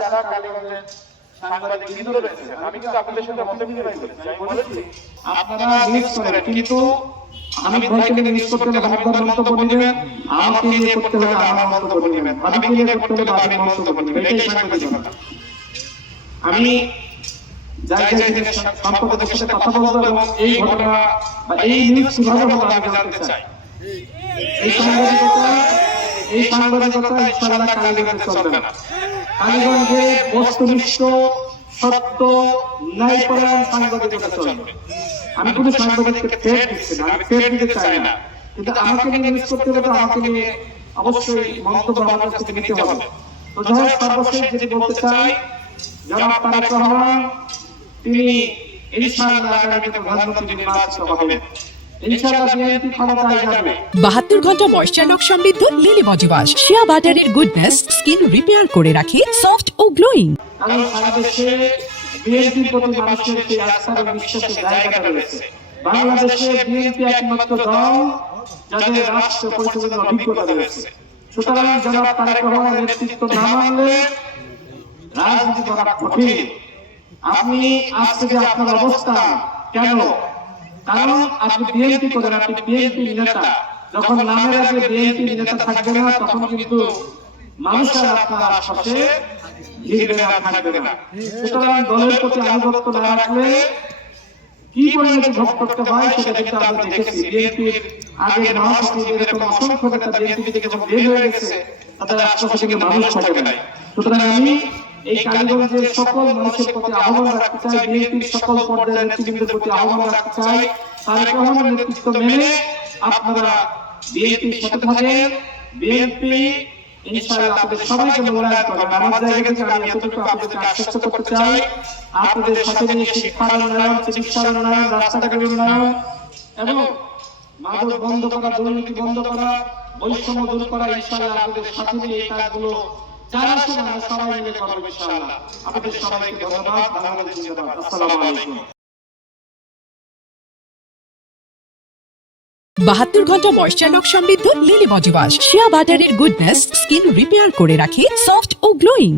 যারা কালীগঞ্জের সাংবাদিক বৃন্দ রয়েছে, আমি কিন্তু আপনাদের সাথে মত বিনিময় করেছি। আমি বলেছি আপনারা নিউজ করেন, কিন্তু হামিদ ভাইকে নিয়ে নিউজ করতে হলে হামিদ ভাই মন্তব্য নেবেন, আমাকে নিয়ে করতে হলে আমার মন্তব্য নেবেন, ভাবিকে নিয়ে করতে হলে ভাবির মন্তব্য নেবেন। এটাই সাংবাদিকতা। আমি যাই সম্পাদকের সাথে কথা বলবো এবং এই ঘটনা বা এই নিউজ কিভাবে হলো আমি জানতে চাই। এই সাংবাদিকতা ইনশাআল্লাহ কালীগঞ্জে চলবে না। কালীগঞ্জে বস্তুনিষ্ঠ সত্য ন্যায়পরায়ণ সাংবাদিকতা চলবে। আমি কোনো সাংবাদিককে ফেক দিচ্ছি না, আমি ফেক দিতে চাই না, কিন্তু আমাকে নিয়ে নিউজ করতে হলে আমাকে নিয়ে অবশ্যই মন্তব্য আমার কাছ থেকে নিতে হবে। তো যাই হোক, সর্বশেষ যেটি বলতে চাই, জনাব তারেক রহমান তিনি ইনশাআল্লাহ আগামীতে প্রধানমন্ত্রী নির্বাচিত হবেন। ইনশাআল্লাহ বিএনপি ক্ষমতায় যাবে। 72 ঘন্টা ময়েশ্চার লক সমৃদ্ধ লিলি বডি ওয়াশ, শিয়া বাটারের গুডনেস স্কিন রিপেয়ার করে রাখে সফট ও গ্লোয়িং। কারণ সারা দেশে বিএনপির প্রতি মানুষের সেই আস্থা এবং বিশ্বাসের জায়গাটা রয়েছে। বাংলাদেশে বিএনপি একমাত্র দল যাদের রাষ্ট্র পরিচালনার অভিজ্ঞতা রয়েছে। সুতরাং জনাব তারেক রহমানের নেতৃত্ব না মানলে রাজনীতি করা কঠিন। আপনি আজকে যে আপনার অবস্থান, কেন? কারণ আপনি বিএনপি করেন, আপনি বিএনপি নেতা। যখন নামের আগে বিএনপি নেতা থাকবে না, তখন কিন্তু মানুষের আপনার আশপাশে ঘিরবে না, থাকবে না। সুতরাং দলের প্রতি আনুগত্য না রাখলে কি পরিণতি ভোগ করতে হয় সেটা কিন্তু আমরা দেখেছি। বিএনপির আগে মহাসচিব এরকম অসংখ্য নেতা বিএনপি থেকে যখন বের হয়ে গেছে, তাদের আশপাশে কিন্তু মানুষ থাকে নাই। সুতরাং আমি এই কালীগঞ্জের সকল মানুষের প্রতি আহ্বান রাখতে চাই, বিএনপির সকল পর্যায়ের নেতৃবৃন্দের প্রতি আহ্বান রাখতে চাই, তারেক রহমানের নেতৃত্ব মেনে আপনারা বিএনপির সাথে থাকেন। বিএনপি ইনশাআল্লাহ আপনাদের সবাইকে মূল্যায়ন করবে। আমার জায়গা থেকে আমি এতটুকু আপনাদেরকে আশ্বস্ত করতে চাই, আপনাদের সাথে নিয়ে শিক্ষার উন্নয়ন, চিকিৎসার উন্নয়ন, রাস্তাঘাটের উন্নয়ন এবং মাদক বন্ধ করা, দুর্নীতি বন্ধ করা, বৈষম্য দূর করা, ইনশাআল্লাহ আপনাদের সাথে নিয়ে এই কাজগুলো যারা আছেন আমরা সবাই মিলে করব ইনশাআল্লাহ। আপনাদের সবাইকে ধন্যবাদ। বাংলাদেশ জিন্দাবাদ। আসসালামু আলাইকুম। 72 ঘন্টা ময়েশ্চার লক সমৃদ্ধ লিলি বডি ওয়াশ, শিয়া বাটারের গুডনেস স্কিন রিপেয়ার করে রাখে সফট ও গ্লোয়িং।